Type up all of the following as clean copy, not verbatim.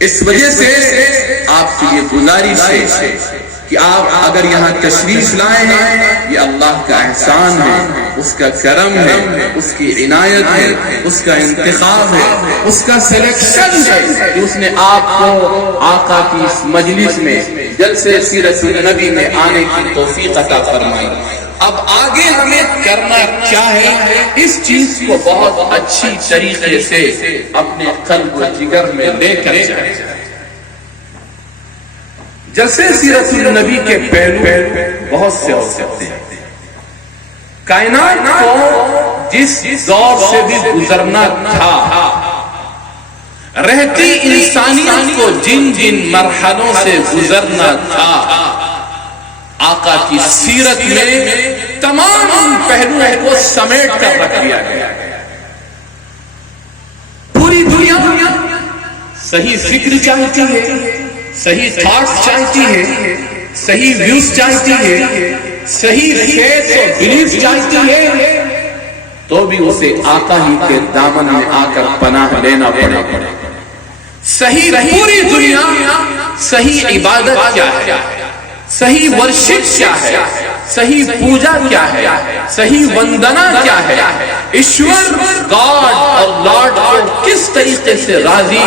اس وجہ سے آپ کی یہ گزارش ہے کہ آپ اگر یہاں تشریف لائے ہیں، یہ اللہ کا احسان ہے، اس کا کرم ہے، اس کی عنایت ہے، اس کا انتخاب ہے، اس کا سلیکشن ہے کہ اس نے آپ کو آقا کی اس مجلس میں جلسے سیرت النبی میں آنے کی توفیق عطا فرمائی۔ اب آگے ہمیں کرنا کیا ہے؟ اس چیز کو بہت اچھی طریقے سے اپنے قلب و جگر میں لے کر جائیں۔ جلسے سیرت النبی کے پہلو بہت سے ہو سکتے ہیں۔ کائنات کو جس دور سے بھی گزرنا تھا، رہتی انسانیت کو جن جن مرحلوں سے گزرنا تھا، آقا کی سیرت میں تمام ان پہلوؤں کو سمیٹ کر رکھ دیا گیا۔ پوری دنیا صحیح فکر چاہتی ہے، صحیح تھاٹس چاہتی ہے، صحیح ویوز چاہتی ہے، صحیح فیتھ اور بلیف چاہتی ہے، تو بھی اسے آقا ہی کے دامن میں آ کر پناہ لینا پڑے گا۔ صحیح پوری دنیا صحیح عبادت کیا ہے، صحیح ورشپ کیا ہے، صحیح پوجا کیا ہے، صحیح وندنا کیا ہے، ایشور گاڈ اور لارڈ کو کس طریقے سے راضی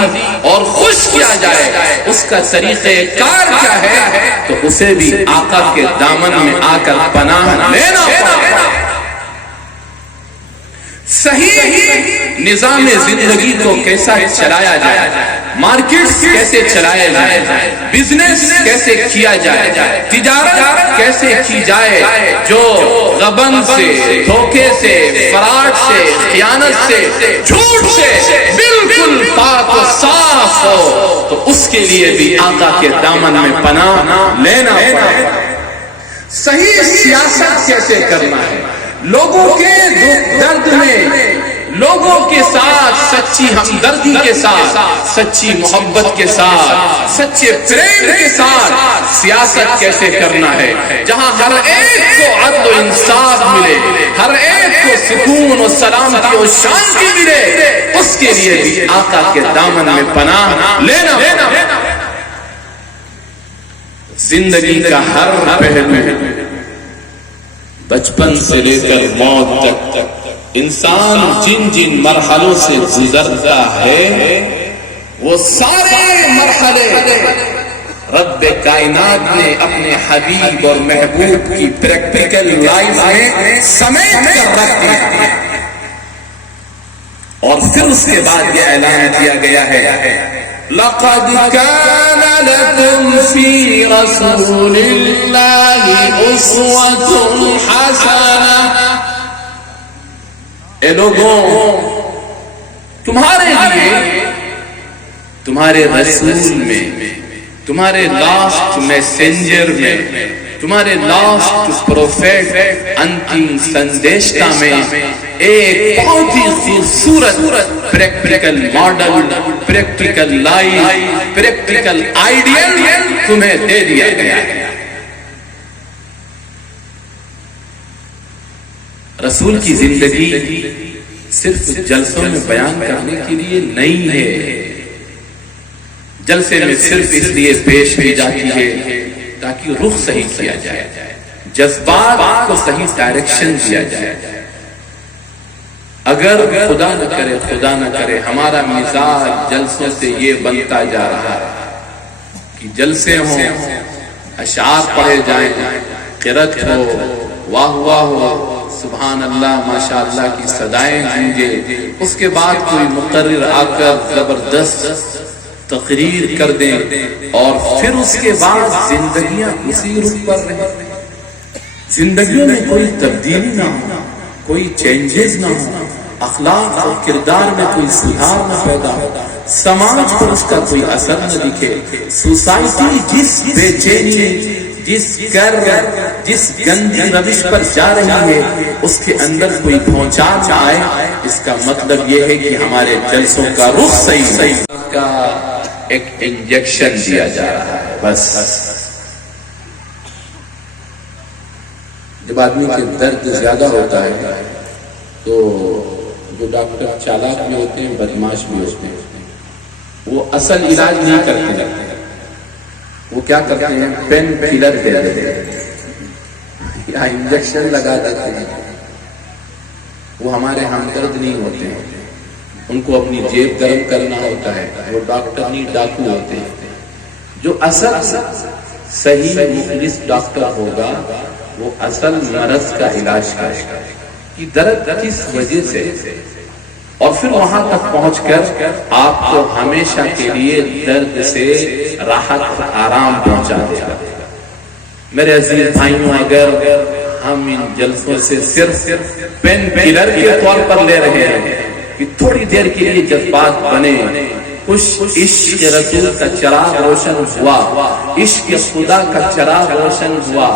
اور خوش کیا جائے، اس کا طریقہ کار کیا ہے، تو اسے بھی آقا کے دامن میں آ کر پناہ لینا پڑے گا۔ صحیح نظام زندگی کو کیسا چلایا جائے، مارکیٹس کیسے چلائے جائے، بزنس کیسے کیا جائے، تجارت کیسے کی جائے جو غبن سے، دھوکے سے، فراڈ سے، خیانت سے، جھوٹ سے بالکل پاک و صاف ہو، تو اس کے لیے بھی آقا کے دامن میں پناہ لینا پڑے گا۔ صحیح سیاست کیسے کرنا ہے، لوگوں کے دکھ درد میں لوگوں کے ساتھ سچی ہمدردی کے ساتھ، سچی محبت کے ساتھ، سچے پریم کے ساتھ سیاست کیسے کرنا ہے، جہاں ہر ایک کو عدل و انصاف ملے، ہر ایک کو سکون و سلامتی و شانتی ملے، اس کے لیے بھی آقا کے دامن میں پناہ لینا پڑے۔ زندگی کا ہر پہلو، بچپن سے لے کر موت تک انسان جن جن مرحلوں سے گزرتا ہے، وہ سارے مرحلے رب کائنات نے اپنے حبیب اور محبوب کی پریکٹیکل لائف میں سمیٹ کر رکھ دیا، اور پھر اس کے بعد یہ اعلان کیا گیا ہے، لَقَدْ كَانَ لَكُمْ فِي رَسُولِ اللَّهِ أُسْوَةٌ حَسَنَةٌ۔ اے لوگوں، تمہارے لیے تمہارے رسول میں، تمہارے لاسٹ میسنجر میں، تمہارے لاسٹ پروفیٹ انتم سندیشتا میں ایک بہت ہی خوبصورت practical model, practical life, practical ideal تمہیں دے دیا گیا ہے۔ رسول کی زندگی صرف جلسوں میں بیان کرنے کے لیے نہیں ہے، جلسے میں صرف اس لیے پیش کی جاتی ہے تاکہ رخ صحیح کیا جائے، جذبات کو صحیح ڈائریکشن دیا جائے۔ اگر خدا نہ کرے ہمارا مزاج جلسوں سے یہ بنتا جا رہا ہے کہ جلسے ہوں، اشعار پڑھے جائیں، قرأت ہو، واہ واہ ہو، سبحان اللہ ماشاء اللہ کی صدائیں گونجے، اس کے بعد کوئی مقرر آ کر زبردست تقریر کر دیں، اور پھر اس کے بعد زندگیاں اسی رخ پر رہیں، زندگیوں میں کوئی تبدیلی نہ ہو، کوئی چینجز نہ ہو، اخلاق اور کردار میں کوئی سدھار نہ پیدا ہو، سماج پر اس کا کوئی اثر نہ دکھے، سوسائٹی جس بے چینی، جس گندی روش پر جا رہی ہے اس کے اندر کوئی پہنچا جائے، اس کا مطلب یہ ہے کہ ہمارے جلسوں کا رخ صحیح کا ایک انجیکشن دیا جا رہا ہے۔ بس جب آدمی کے درد زیادہ ہوتا ہے تو جو ڈاکٹر چالاک بھی ہوتے ہیں، بدماش بھی ہوتے ہیں، وہ اصل علاج نہیں کرتے، وہ کیا کرتے ہیں؟ پین کلر دے دیتے ہیں یا انجیکشن لگا دیتے ہیں۔ وہ ہمارے ہمدرد نہیں ہوتے ہیں، ان کو اپنی جیب گرم کرنا ہوتا ہے۔ وہ ڈاکٹر نہیں، ڈاکو ہوتے ہیں۔ جو اصل صحیح مخلص ڈاکٹر ہوگا وہ اصل مرض کا علاج کرے گا کہ درد کس وجہ سے، اور پھر وہاں تک پہنچ کر آپ کو ہمیشہ کے لیے درد سے راحت آرام پہنچا دے گا۔ میرے عزیز بھائیوں، اگر ہم ان جلسوں سے صرف پین کلر کے طور پر لے رہے ہیں کہ تھوڑی دیر کے لیے جذبات بنے، عشق رسول کا چراغ روشن ہوا، عشق خدا کا چراغ روشن ہوا،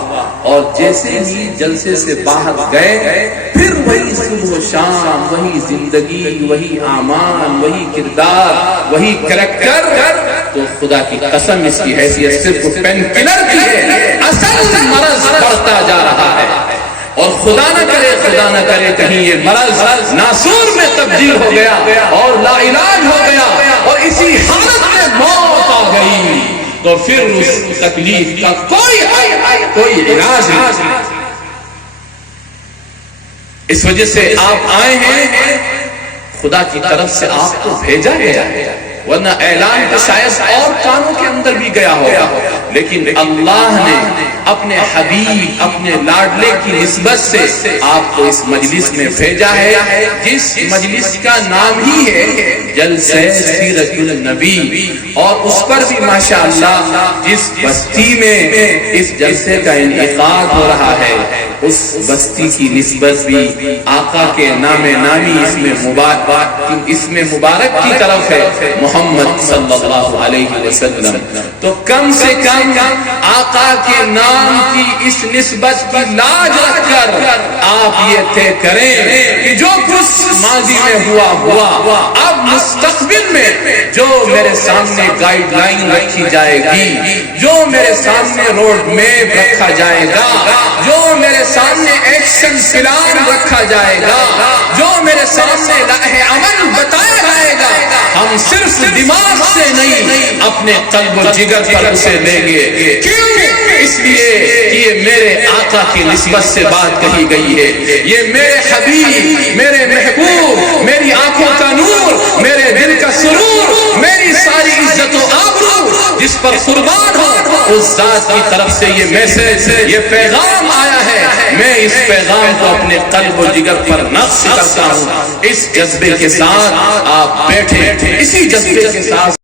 اور جیسے ہی جلسے سے باہر گئے پھر وہی صبح و شام، وہی زندگی، وہی اعمال، وہی کردار، وہی کریکٹر، تو خدا کی قسم اس کی حیثیت صرف پین کلر کی ہے۔ اصل مرض بڑھتا جا رہا ہے، اور خدا نہ کرے کہیں یہ مرض ناسور میں تبدیل ہو گیا اور لا علاج ہو گیا اور اسی حالت میں موت آ گئی، تو پھر اس تکلیف کا کوئی علاج نہیں۔ اس وجہ سے آپ آئے ہیں، خدا کی طرف سے آپ کو بھیجا گیا ہے، ورنہ اعلان تو شاید اور کانوں کے اندر بھی گیا ہوگا، لیکن اللہ نے اپنے حبیب، اپنے لاڈلے کی نسبت سے آپ کو اس مجلس میں بھیجا ہے، جس مجلس کا نام ہی ہے جلسہ سیرت النبی، اور اس پر بھی ماشاءاللہ جس بستی میں اس جلسے کا انعقاد ہو رہا ہے اس بستی کی نسبت بھی آقا کے نام نامی اس میں مبارک کی طرف ہے، محمد صلی اللہ علیہ وسلم۔ تو کم سے کم آقا کے نام کی اس نسبت کی لاج رکھ کر آپ یہ طے کریں کہ جو کچھ ماضی میں ہوا اب مستقبل میں جو میرے سامنے گائیڈ لائن رکھی جائے گی، جو میرے سامنے روڈ میپ رکھا جائے گا، جو میرے سامنے ایکشن پلان رکھا جائے گا، جو میرے سامنے راہ عمل بتایا جائے گا، ہم صرف دماغ سے نہیں اپنے قلب و جگر پر اسے لیں گے۔ کیوں؟ اس لیے کہ یہ میرے آقا کی نسبت سے بات کہی گئی ہے، یہ میرے حبیب، میرے محبوب، میری آنکھوں کا نور، میرے دل کا سرور، میری ساری عزت و آبرو جس پر قربان ہو، اس ذات کی طرف سے یہ میسج، یہ پیغام آیا ہے۔ میں اس پیغام کو اپنے قلب و جگر پر نقش کرتا ہوں۔ اس جذبے کے ساتھ آپ بیٹھیں، اسی جذبے کے ساتھ